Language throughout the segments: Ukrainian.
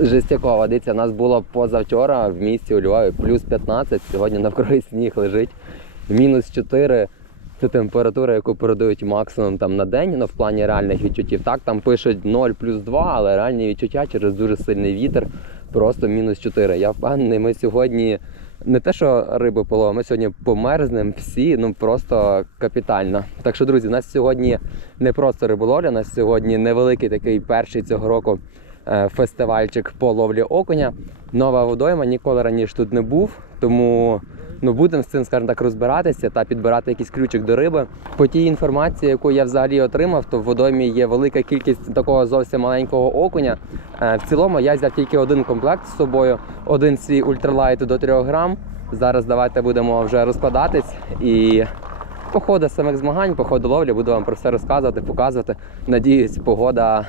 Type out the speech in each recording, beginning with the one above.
жестякова. Дивіться, у нас було позавчора в місті у Львові плюс 15, сьогодні навкруги сніг лежить. Мінус 4 це температура, яку передають максимум там на день, ну в плані реальних відчуттів. Так, там пишуть 0 плюс 2, але реальні відчуття через дуже сильний вітер, просто мінус 4. Я впевнений, ми сьогодні не те, що риби полова, ми сьогодні померзнемо всі, ну просто капітально. Так що, друзі, у нас сьогодні не просто риболовля, у нас сьогодні невеликий такий перший цього року фестивальчик по ловлі окуня. Нова водойма, ніколи раніше тут не був, тому ну будемо з цим, скажімо так, розбиратися та підбирати якийсь ключик до риби. По тій інформації, яку я взагалі отримав, то в водоймі є велика кількість такого зовсім маленького окуня. Е, В цілому я взяв тільки один комплект з собою, один свій ультралайт до 3 грам. Зараз давайте будемо вже розкладатись і по ходу самих змагань, по ходу ловлі буду вам про все розказувати, показувати. Надіюсь, погода,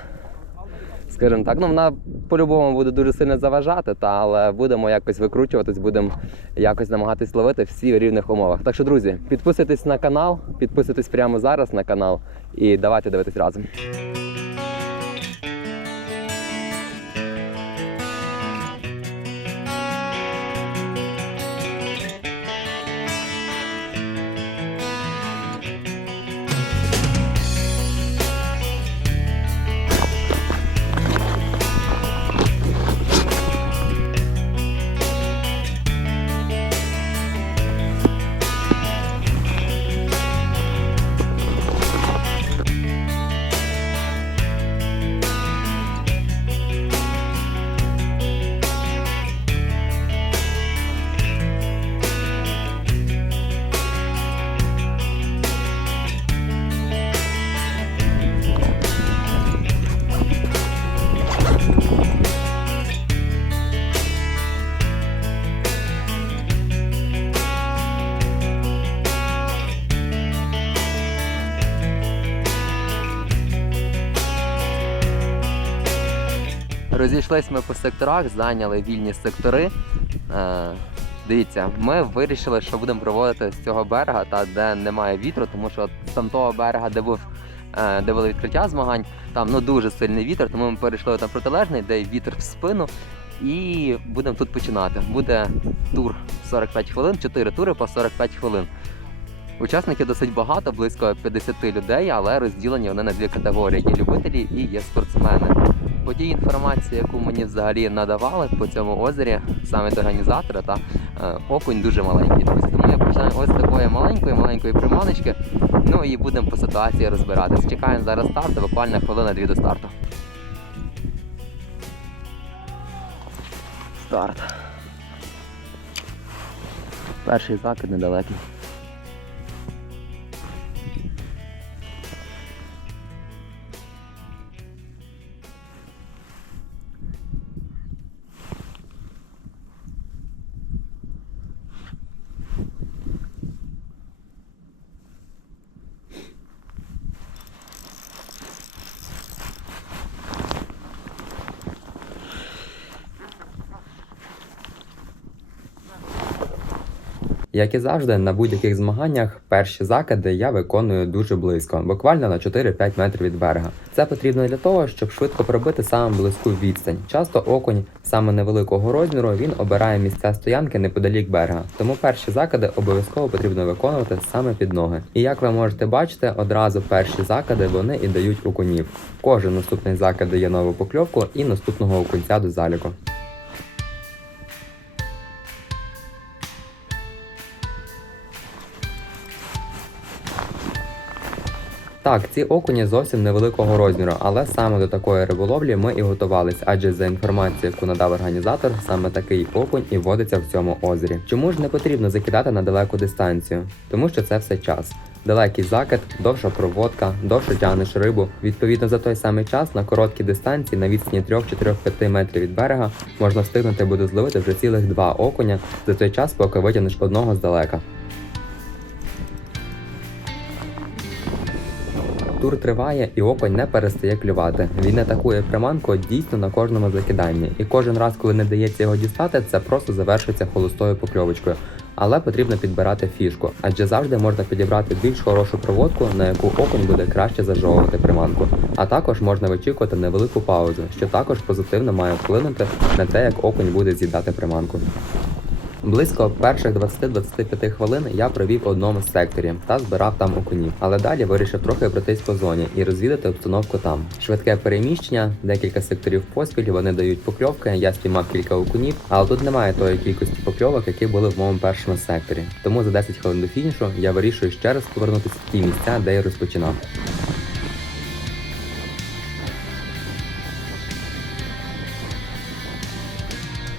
скажімо так, ну вона по-любому буде дуже сильно заважати, та, але будемо якось викручуватись, будемо якось намагатись ловити всі в рівних умовах. Так що, друзі, підписуйтесь на канал, підписуйтесь прямо зараз на канал і давайте дивитись разом. Розійшлись ми по секторах, зайняли вільні сектори. Е, дивіться, ми вирішили, що будемо проводити з цього берега, та де немає вітру, тому що з тамтого берега, де був е, де було відкриття змагань, там ну дуже сильний вітер, тому ми перейшли на протилежний, де вітер в спину. І будемо тут починати. Буде тур 45 хвилин, 4 тури по 45 хвилин. Учасників досить багато, близько 50 людей, але розділені вони на дві категорії: є любителі і є спортсмени. По тій інформації, яку мені взагалі надавали по цьому озері, саме з організатора, та е, окунь дуже маленький, друзі. Тому я починаю ось такої маленької, маленької приманочки. Ну і будемо по ситуації розбиратись. Чекаємо зараз старту, буквально хвилина дві до старту. Старт. Перший закид недалекий. Як і завжди, на будь-яких змаганнях перші закиди я виконую дуже близько, буквально на 4-5 метрів від берега. Це потрібно для того, щоб швидко пробити саме близьку відстань. Часто окунь саме невеликого розміру він обирає місця стоянки неподалік берега, тому перші закиди обов'язково потрібно виконувати саме під ноги. І як ви можете бачити, одразу перші закиди вони і дають окунів. Кожен наступний закид дає нову покльовку і наступного окунця до заліку. Так, ці окуні зовсім невеликого розміру, але саме до такої риболовлі ми і готувались, адже за інформацією, яку надав організатор, саме такий окунь і водиться в цьому озері. Чому ж не потрібно закидати на далеку дистанцію? Тому що це все час. Далекий закид, довша проводка, довше тягнеш рибу. Відповідно за той самий час на короткій дистанції на відстані 3-4-5 метрів від берега можна встигнути буде зловити вже цілих два окуня за той час, поки витягнеш одного здалека. Тур триває і окунь не перестає клювати. Він атакує приманку дійсно на кожному закиданні, і кожен раз, коли не дається його дістати, це просто завершується холостою покльовочкою. Але потрібно підбирати фішку, адже завжди можна підібрати більш хорошу проводку, на яку окунь буде краще зажовувати приманку. А також можна вичікувати невелику паузу, що також позитивно має вплинути на те, як окунь буде з'їдати приманку. Близько перших 20-25 хвилин я провів у одному з секторі та збирав там окунів, але далі вирішив трохи пройтись по зоні і розвідати обстановку там. Швидке переміщення, декілька секторів поспіль, вони дають покльовки. Я спіймав кілька окунів, але тут немає тої кількості покльовок, які були в моєму першому секторі. Тому за 10 хвилин до фінішу я вирішую ще раз повернутися в ті місця, де я розпочинав.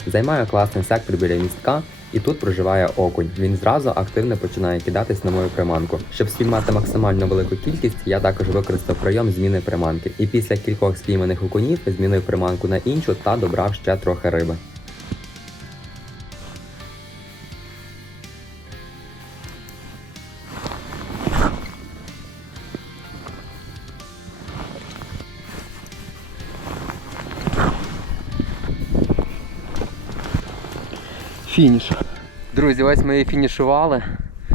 Займаю класний сектор біля містка, і тут проживає окунь. Він зразу активно починає кидатись на мою приманку. Щоб спіймати максимально велику кількість, я також використав прийом зміни приманки. І після кількох спійманих окунів змінив приманку на іншу та добрав ще трохи риби. Фініш. Друзі, ось ми і фінішували.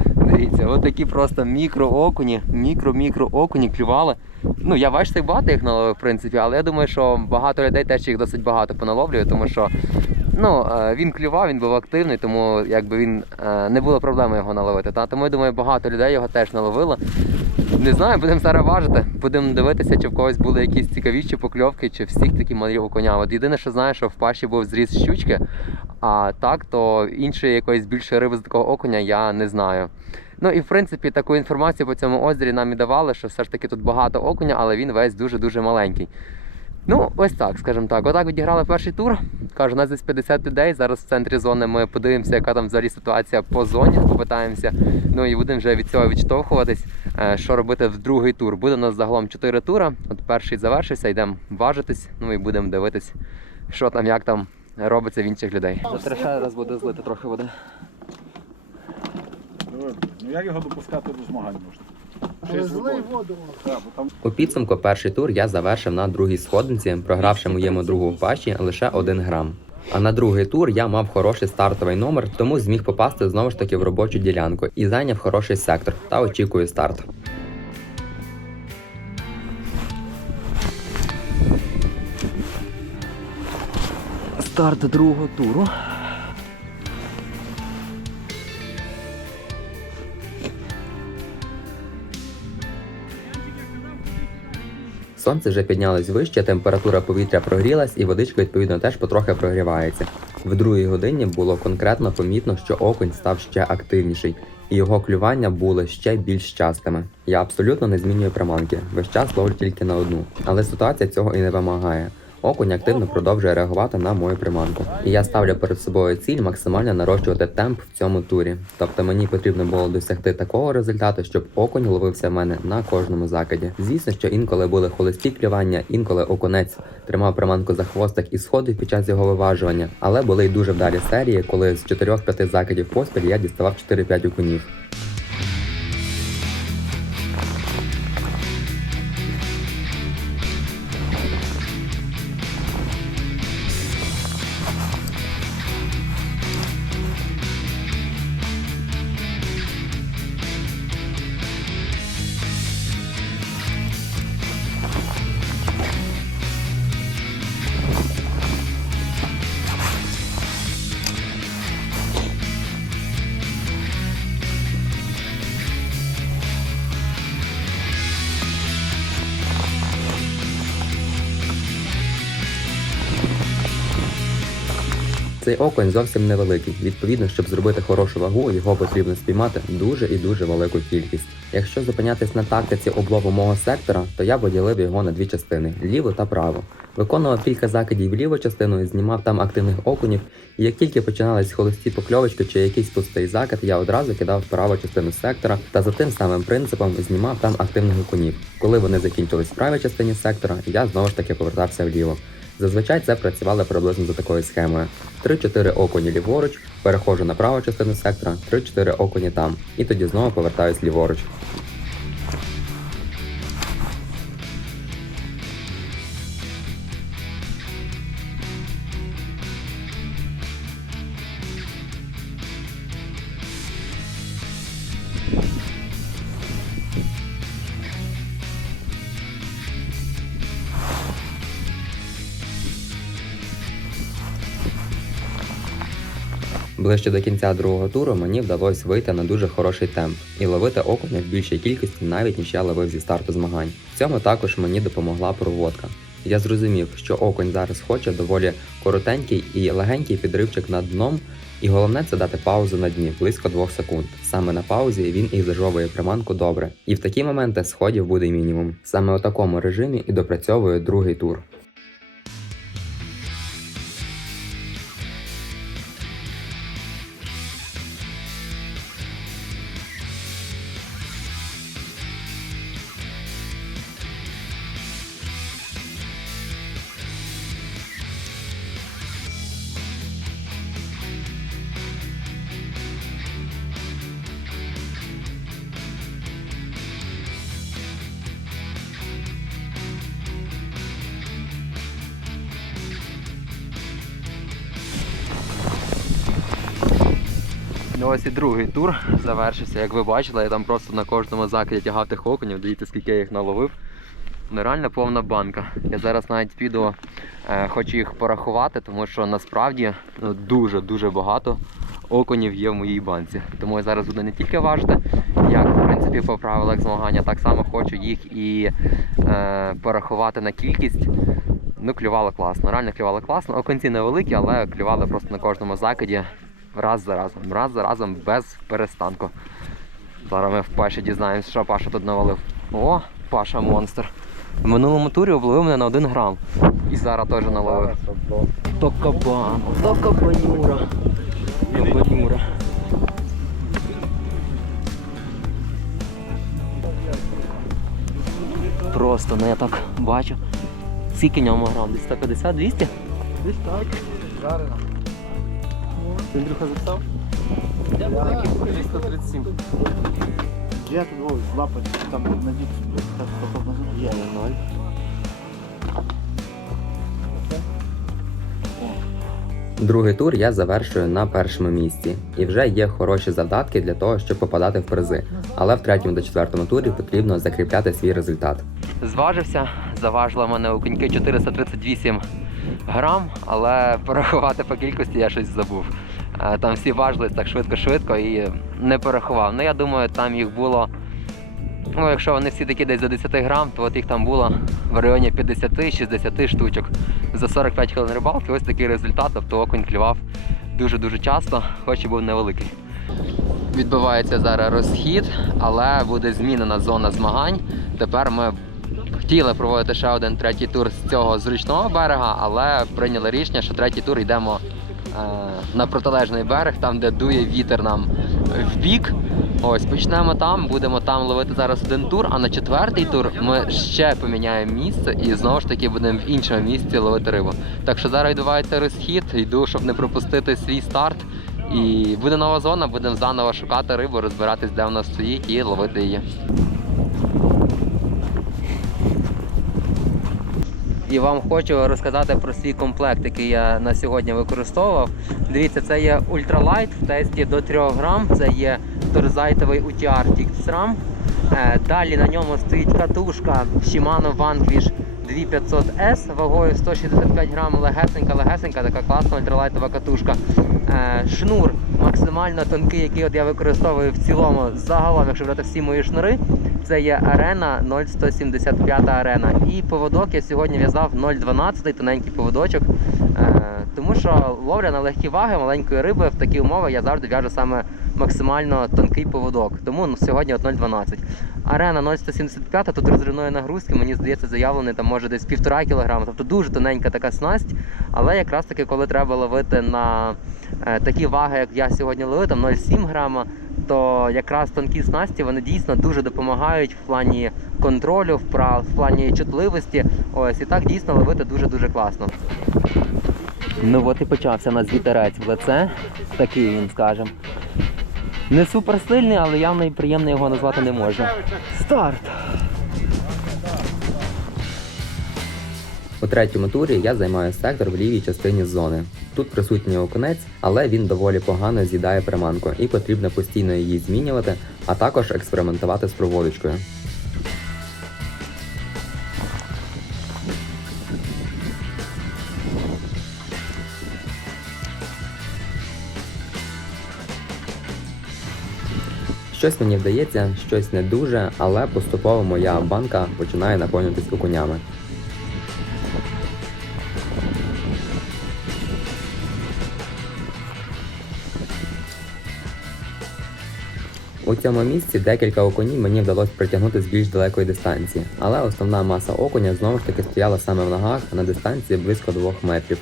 Дивіться, от такі просто мікроокуні, мікро-мікро окуні клювали. Ну, я бачите, багато їх наловив, в принципі, але я думаю, що багато людей теж їх досить багато поналовлює, тому що ну, е, він клював, він був активний, тому якби він е, не було проблеми його наловити. Та? Тому я думаю, багато людей його теж наловило. Не знаю, будемо зараз важити. Будемо дивитися, чи в когось були якісь цікавіші покльовки, чи всіх такі малі окуня. От єдине, що знаю, що в паші був зріз щучки, а так, то іншої якоїсь більшої риби з такого окуня я не знаю. Ну і в принципі таку інформацію по цьому озері нам і давали, що все ж таки тут багато окуня, але він весь дуже-дуже маленький. Ну, ось так, скажімо так. Отак відіграли перший тур. Кажу, у нас десь 50 людей. Зараз в центрі зони ми подивимося, яка там взагалі ситуація по зоні, попитаємося. Ну і будемо вже від цього відштовхуватись, е, що робити в другий тур. Буде у нас загалом 4 тури. От перший завершився, йдемо важитись, ну і будемо дивитись, що там, як там робиться в інших людей. Завтра раз буде злити трохи води. Ну як його допускати до змагань можна? У підсумку перший тур я завершив на другій сходинці, програвши моєму другу в паші лише один грам. А на другий тур я мав хороший стартовий номер, тому зміг попасти знову ж таки в робочу ділянку і зайняв хороший сектор та очікую старт. Старт другого туру. Сонце вже піднялось вище, температура повітря прогрілась і водичка відповідно теж потрохи прогрівається. В другій годині було конкретно помітно, що окунь став ще активніший, і його клювання були ще більш частими. Я абсолютно не змінюю приманки, весь час ловлю тільки на одну. Але ситуація цього і не вимагає. Окунь активно продовжує реагувати на мою приманку. І я ставлю перед собою ціль максимально нарощувати темп в цьому турі. Тобто мені потрібно було досягти такого результату, щоб окунь ловився в мене на кожному закиді. Звісно, що інколи були холості клювання, інколи окунець тримав приманку за хвостик і сходив під час його виважування. Але були й дуже вдалі серії, коли з 4-5 закидів поспіль я діставав 4-5 окунів. Цей окунь зовсім невеликий. Відповідно, щоб зробити хорошу вагу, його потрібно спіймати дуже і дуже велику кількість. Якщо зупинятись на тактиці облову мого сектора, то я поділив його на дві частини ліву та праву. Виконував кілька закидів ліву частину знімав там активних окунів. І як тільки починались холості покльовочки чи якийсь пустий закид, я одразу кидав праву частину сектора та за тим самим принципом знімав там активних окунів. Коли вони закінчились в правій частині сектора, я знову ж таки повертався вліво. Зазвичай це працювало приблизно за такою схемою: 3-4 окуні ліворуч, переходжу на праву частину сектора, 3-4 окуні там, і тоді знову повертаюсь ліворуч. Ближче до кінця другого туру мені вдалося вийти на дуже хороший темп і ловити окуня в більшій кількості, навіть ніж я ловив зі старту змагань. В цьому також мені допомогла проводка. Я зрозумів, що окунь зараз хоче доволі коротенький і легенький підривчик над дном, і головне це дати паузу на дні близько 2 секунд. Саме на паузі він і зажовує приманку добре. І в такі моменти сходів буде мінімум. Саме у такому режимі і допрацьовую другий тур. Ну ось і другий тур завершився. Як ви бачили, я там просто на кожному закиді тягав тих окунів. Дивіться, скільки я їх наловив. Нереально повна банка. Я зараз навіть піду, е, хочу їх порахувати, тому що насправді ну, дуже-дуже багато окунів є в моїй банці. Тому я зараз буду не тільки важити, як в принципі по правилах змагання, так само хочу їх і е, порахувати на кількість. Ну, клювало класно, реально клювало класно. Оконці невеликі, але клювали просто на кожному закиді раз за разом, раз за разом без перестанку. Зараз ми вперше дізнаємося, що Паша тут навалив. О, Паша монстр. В минулому турі обловив мене на 1 грам. І зараз теж наловив. То кабан, то кабанюра. Кабанюра. Просто, ну я так бачу. Скільки в ньому грам? Десь 150-200? Десь так. Жарено. Андрюха записав? 337. Я тут ой, лапать, там на дикцию, так только назад. Я Ноль. Другий тур я завершую на першому місці, і вже є хороші завдатки для того, щоб попадати в призи. Але в третьому та четвертому турі потрібно закріпляти свій результат. Зважився, заважило мене у коньки 438 грам, але порахувати по кількості я щось забув. Е, Там всі важились так швидко-швидко і не порахував. Ну я думаю, там їх було. Ну, якщо вони всі такі десь за 10 грам, то от їх там було в районі 50-60 штучок. За 45 хвилин рибалки ось такий результат, тобто окунь клював дуже-дуже часто, хоч і був невеликий. Відбувається зараз розхід, але буде змінена зона змагань. Тепер ми хотіли проводити ще один третій тур з цього зручного берега, але прийняли рішення, що третій тур йдемо на протилежний берег, там де дує вітер нам в бік. Ось почнемо там, будемо там ловити зараз один тур, а на четвертий тур ми ще поміняємо місце і знову ж таки будемо в іншому місці ловити рибу. Так що зараз відбувається розхід, йду, щоб не пропустити свій старт. І буде нова зона, будемо заново шукати рибу, розбиратись, де вона стоїть, і ловити її. І вам хочу розказати про свій комплект, який я на сьогодні використовував. Дивіться, це є ультралайт в тесті до 3 грам. Це є торзайтовий UTR Tict SRAM. Е, Далі на ньому стоїть катушка Shimano Vanquish 2500S вагою 165 грам, легесенька, легесенька, така класна ультралайтова катушка. Е, Шнур максимально тонкий, який от я використовую в цілому загалом, якщо брати всі мої шнури. Це є арена 0175 арена. І поводок я сьогодні в'язав 0,12 тоненький поводочок. Е, тому що ловля на легкі ваги маленької риби в такі умови я завжди в'яжу саме максимально тонкий поводок. Тому ну, сьогодні от 0,12. Арена 0,175, тут розривної нагрузки, мені здається, заявлений там може десь 1,5 кг, тобто дуже тоненька така снасть. Але якраз таки, коли треба ловити на е, такі ваги, як я сьогодні ловив, там 0,7 грама, то якраз тонкі снасті вони дійсно дуже допомагають в плані контролю, в, плані чутливості. Ось і так дійсно ловити дуже-дуже класно. Ну от і почався у нас вітерець в лице. Такий він, скажем. Не супер сильний, але явно і приємно його назвати не можна. Старт! У третьому турі я займаю сектор в лівій частині зони. Тут присутній окунець, але він доволі погано з'їдає приманку і потрібно постійно її змінювати, а також експериментувати з проводочкою. Щось мені вдається, щось не дуже, але поступово моя банка починає наповнюватись окунями. Цьому місці декілька окунів мені вдалося притягнути з більш далекої дистанції, але основна маса окуня знову ж таки стояла саме в ногах на дистанції близько 2 метрів.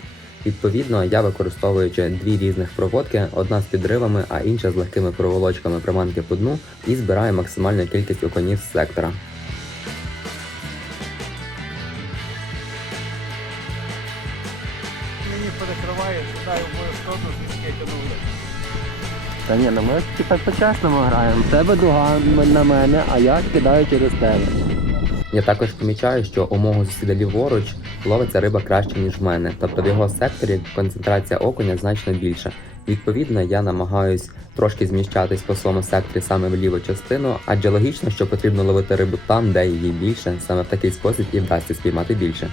Відповідно, я використовуючи дві різних проводки, одна з підривами, а інша з легкими проволочками приманки по дну, і збираю максимальну кількість окунів з сектора. Та ні, ну ми типа по-чесному граємо. Тебе дуга на мене, а я кидаю через тебе. Я також помічаю, що у мого сусіда ліворуч ловиться риба краще, ніж в мене, тобто в його секторі концентрація окуня значно більша. Відповідно, я намагаюсь трошки зміщатись по своєму секторі саме в ліву частину, адже логічно, що потрібно ловити рибу там, де її більше, саме в такий спосіб і вдасться спіймати більше.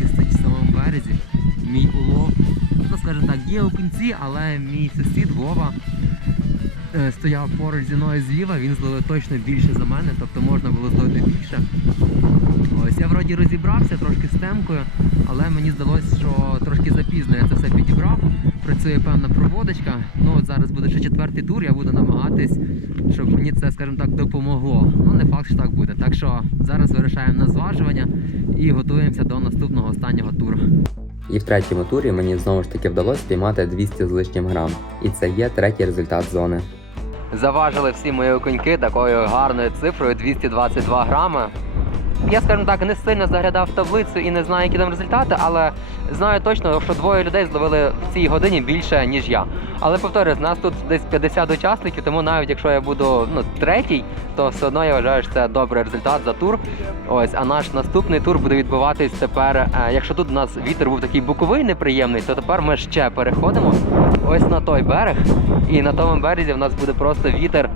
Знову ж таки стоїть в самому березі. Мій улов, ну скажімо так, є окунці, але мій сусід Вова стояв поруч зі мною зліва, він зловив точно більше за мене, тобто можна було зловити більше. Ось я вроді розібрався трошки з темкою, але мені здалося, що трошки запізно я це все підібрав. Працює певна проводочка. Ну от зараз буде ще четвертий тур, я буду намагатись, щоб мені це, скажімо так, допомогло. Ну не факт, що так буде. Так що зараз вирішаємо на зважування і готуємося до наступного останнього туру. І в третьому турі мені знову ж таки вдалося спіймати 200 з лишнім грам. І це є третій результат зони. Заважили всі мої коньки такою гарною цифрою 222 грами. Я, скажімо так, не сильно заглядав таблицю і не знаю, які там результати, але знаю точно, що двоє людей зловили в цій годині більше, ніж я. Але повторюю, з нас тут десь 50 учасників, тому навіть якщо я буду ну, третій, то все одно я вважаю, що це добрий результат за тур. Ось, а наш наступний тур буде відбуватись тепер. е, якщо тут у нас вітер був такий боковий неприємний, то тепер ми ще переходимо ось на той берег. І на тому березі в нас буде просто вітер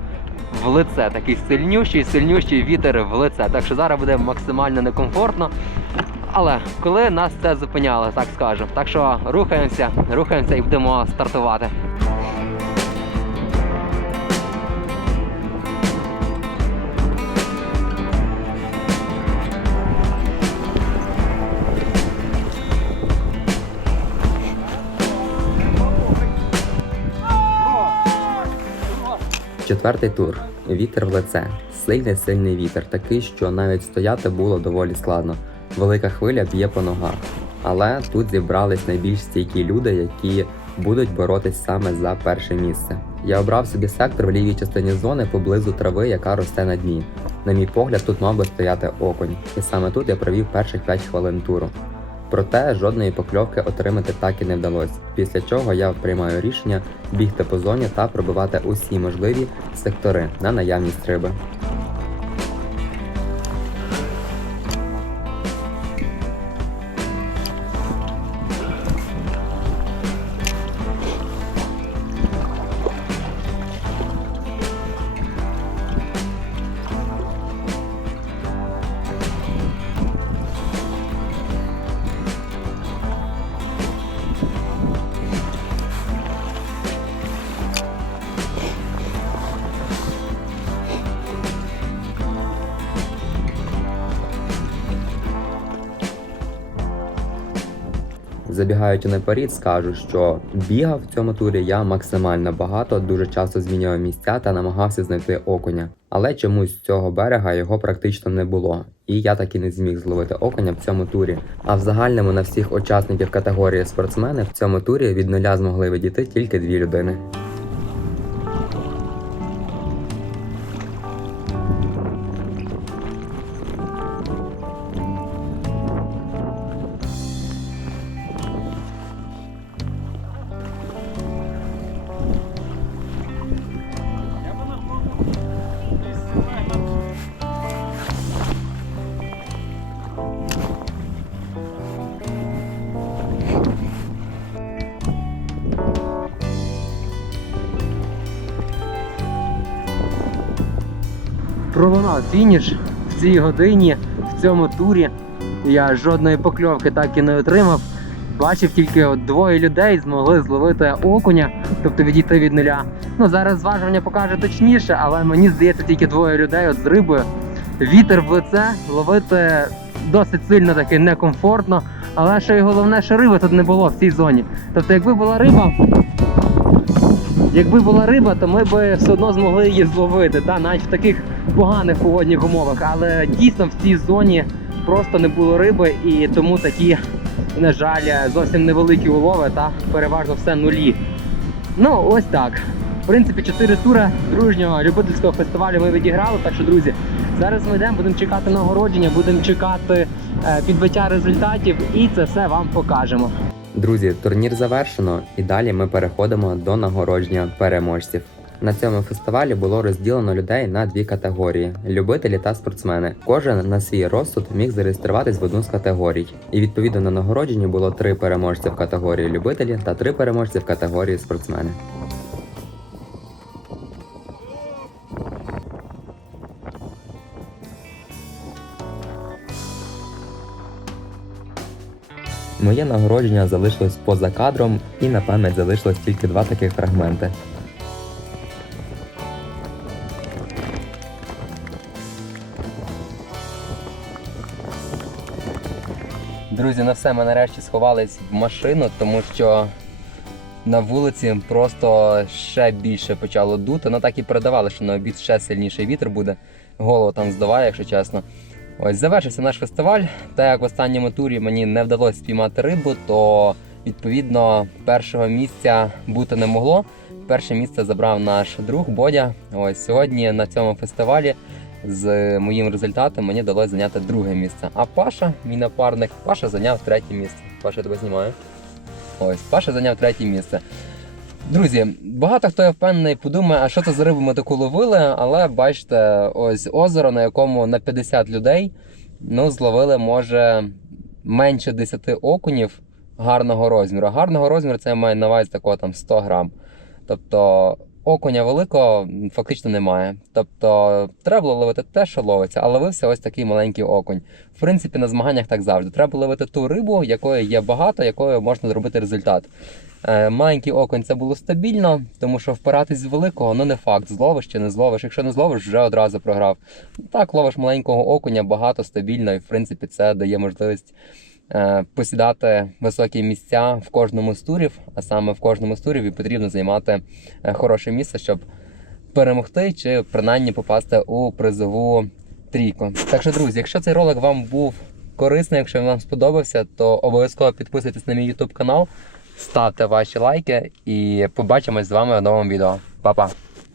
в лице. Такий сильнющий, сильнющий вітер в лице. Так що зараз буде максимально некомфортно. Але коли нас це зупиняло, так скажемо. Так що рухаємося, рухаємося і будемо стартувати. Четвертий тур. Вітер в лице. Сильний сильний вітер, такий, що навіть стояти було доволі складно. Велика хвиля б'є по ногах. Але тут зібрались найбільш стійкі люди, які будуть боротись саме за перше місце. Я обрав собі сектор в лівій частині зони поблизу трави, яка росте на дні. На мій погляд, тут мав би стояти окунь, і саме тут я провів перших 5 хвилин туру. Проте жодної покльовки отримати так і не вдалося. Після чого я приймаю рішення бігти по зоні та пробивати усі можливі сектори на наявність риби. Забігаючи наперед, скажу, що бігав в цьому турі я максимально багато, дуже часто змінював місця та намагався знайти окуня. Але чомусь з цього берега його практично не було, і я так і не зміг зловити окуня в цьому турі. А в загальному на всіх учасників категорії спортсмени в цьому турі від нуля змогли відійти тільки дві людини. Фініш в цій годині, в цьому турі. Я жодної покльовки так і не отримав. Бачив тільки от двоє людей змогли зловити окуня, тобто відійти від нуля. Ну зараз зважування покаже точніше, але мені здається, тільки двоє людей от з рибою. Вітер в лице ловити досить сильно таки некомфортно. Але ще й головне, що риби тут не було в цій зоні. Тобто, якби була риба, Якби була риба, то ми б все одно змогли її зловити, та навіть в таких поганих погодних умовах. Але дійсно в цій зоні просто не було риби, і тому такі, на жаль, зовсім невеликі улови та переважно все нулі. Ну, ось так. В принципі, чотири тури дружнього любительського фестивалю ми відіграли. Так що, друзі, зараз ми йдемо, будемо чекати нагородження, будемо чекати е, підбиття результатів, і це все вам покажемо. Друзі, турнір завершено, і далі ми переходимо до нагородження переможців. На цьому фестивалі було розділено людей на дві категорії: любителі та спортсмени. Кожен на свій розсуд міг зареєструватись в одну з категорій. І відповідно на нагородженні було три переможці в категорії любителі та три переможці в категорії спортсмени. Моє нагородження залишилось поза кадром, і на пам'ять залишилось тільки два таких фрагменти. Друзі, на все ми нарешті сховались в машину, тому що на вулиці просто ще більше почало дути. Ну так і передавали, що на обід ще сильніший вітер буде. Голову там здуває, якщо чесно. Ось завершився наш фестиваль. Та як в останньому турі мені не вдалося спіймати рибу, то відповідно першого місця бути не могло. Перше місце забрав наш друг Бодя. Ось сьогодні на цьому фестивалі з моїм результатом мені вдалося зайняти друге місце. А Паша, мій напарник, Паша зайняв третє місце. Паша, я тебе знімаю. Ось, Паша зайняв третє місце. Друзі, багато хто я впевнений подумає, а що це за рибу ми таку ловили, але бачите, ось озеро, на якому на 50 людей ну, зловили, може, менше 10 окунів гарного розміру. Гарного розміру це я маю на увазі такого там 100 грам. Тобто окуня великого фактично немає. Тобто треба було ловити те, що ловиться, а ловився ось такий маленький окунь. В принципі, на змаганнях так завжди. Треба ловити ту рибу, якої є багато, якою можна зробити результат. Е, Маленький окунь це було стабільно, тому що впиратись в великого, ну не факт, зловиш чи не зловиш. Якщо не зловиш, вже одразу програв. Так, ловиш маленького окуня багато, стабільно, і в принципі це дає можливість е, посідати високі місця в кожному з турів, а саме в кожному з турів і потрібно займати е, хороше місце, щоб перемогти чи принаймні попасти у призову трійку. Так що, друзі, якщо цей ролик вам був корисний, якщо він вам сподобався, то обов'язково підписуйтесь на мій YouTube канал. Ставте ваші лайки і побачимось з вами в новому відео. Па-па!